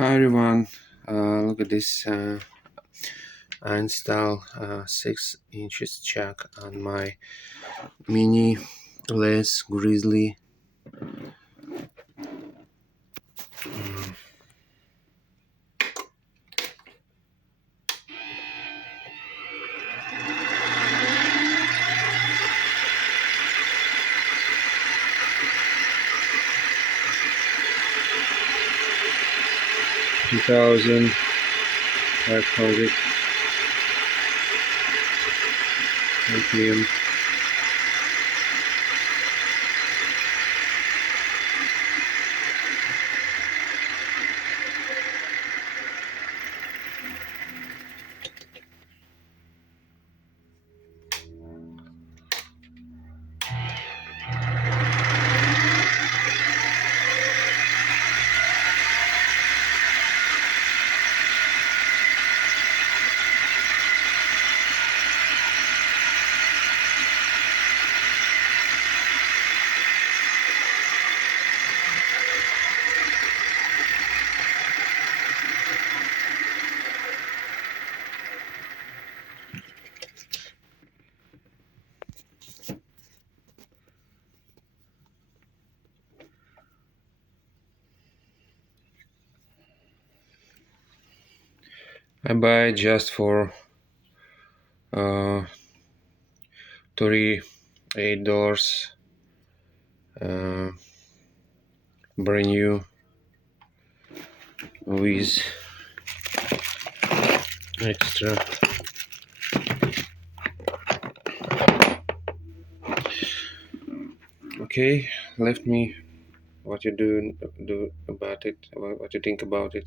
Hi everyone, look at this. I install 6 inches jack on my mini lathe Grizzly. 2500 RPM. I buy it just for uh, $38, uh, brand new with extra. Okay, left me what you do about it, what you think about it.